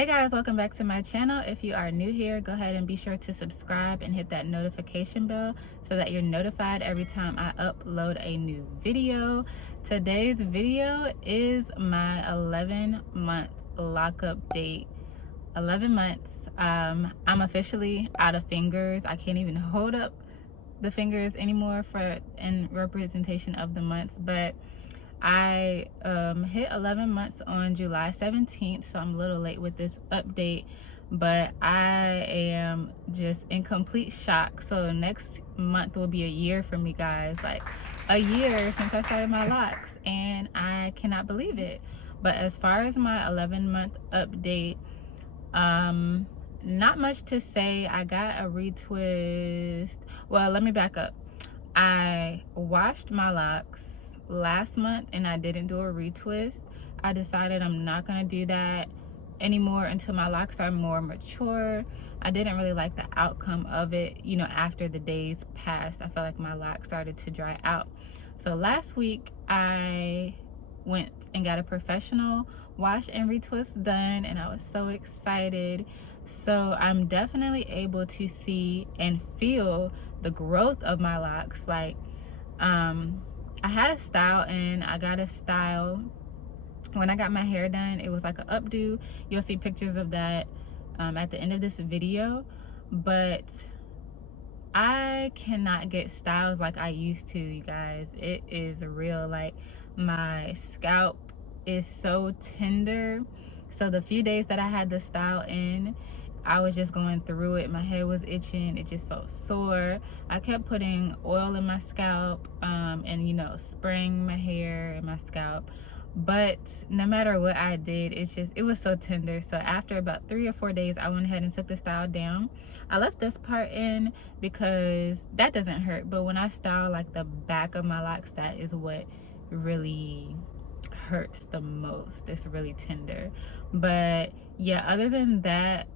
Hey guys, welcome back to my channel. If you are new here, go ahead and be sure to subscribe and hit that notification bell so that you're notified every time I upload a new video. Today's video is my 11-month lockup date. 11 months. I'm officially out of fingers. I can't even hold up the fingers anymore in representation of the months, but I hit 11 months on July 17th, so I'm a little late with this update, but I am just in complete shock. So next month will be a year for me, guys, like a year since I started my locks, and I cannot believe it. But as far as my 11-month update, not much to say. I got a retwist. Well, let me back up. I washed my locks last month and I didn't do a retwist. I decided I'm not gonna do that anymore until my locks are more mature. I didn't really like the outcome of it, you know, after the days passed. I felt like my locks started to dry out. So last week I went and got a professional wash and retwist done, and I was so excited. So I'm definitely able to see and feel the growth of my locks. Like I had a style, and I got a style when I got my hair done. It was like an updo. You'll see pictures of that at the end of this video. But I cannot get styles like I used to, you guys. It is real. Like, my scalp is so tender. So the few days that I had the style in, I was just going through it. My head was itching. It just felt sore. I kept putting oil in my scalp and, you know, spraying my hair and my scalp. But no matter what I did, it was so tender. So after about 3 or 4 days, I went ahead and took the style down. I left this part in because that doesn't hurt. But when I style like the back of my locks, that is what really hurts the most. It's really tender. But yeah, other than that,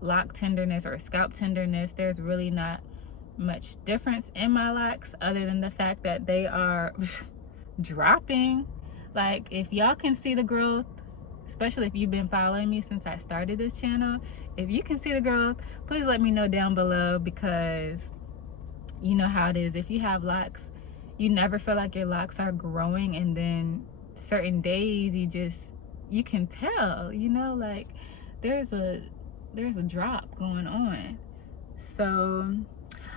lock tenderness or scalp tenderness, there's really not much difference in my locks other than the fact that they are dropping. Like, if y'all can see the growth, especially if you've been following me since I started this channel, if you can see the growth, please let me know down below, because you know how it is. If you have locks, you never feel like your locks are growing, and then certain days you can tell, you know, like there's a drop going on. So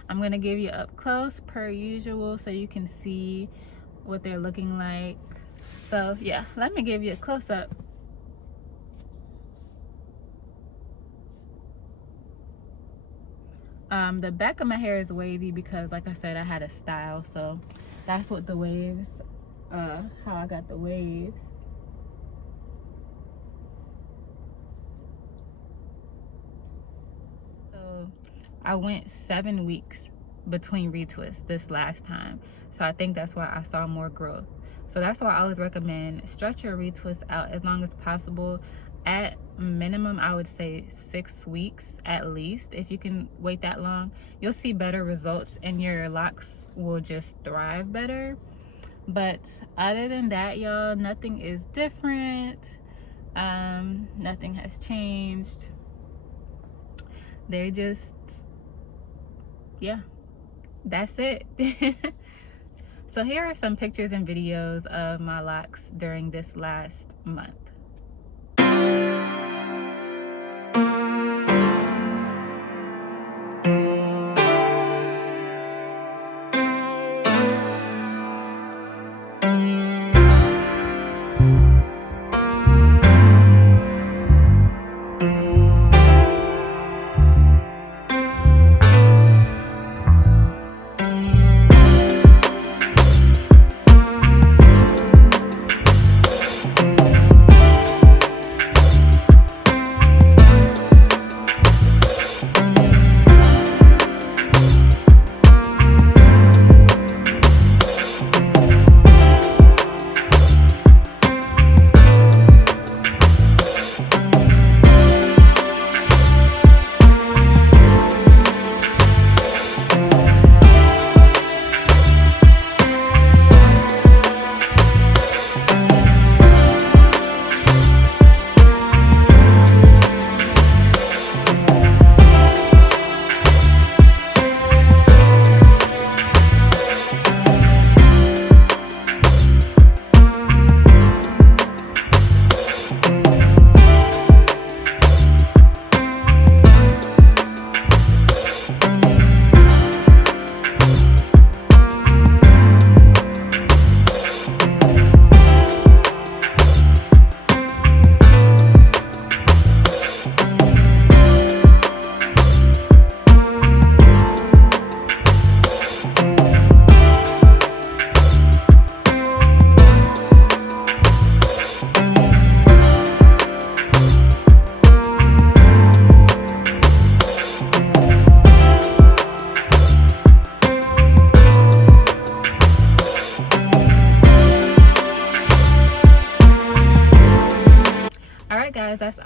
I'm gonna give you up close per usual so you can see what they're looking like. So yeah, let me give you a close-up. The back of my hair is wavy because, like I said, I had a style, so that's what the waves, how I got the waves. I went 7 weeks between retwists this last time, so I think that's why I saw more growth. So that's why I always recommend stretch your retwist out as long as possible. At minimum, I would say 6 weeks at least. If you can wait that long, you'll see better results and your locks will just thrive better. But other than that, y'all, nothing is different. Nothing has changed. They're just, yeah, that's it. So here are some pictures and videos of my locks during this last month.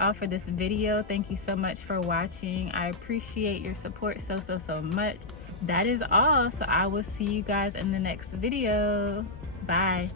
all for this video. Thank you so much for watching. I appreciate your support so much. That is all, so I will see you guys in the next video. Bye.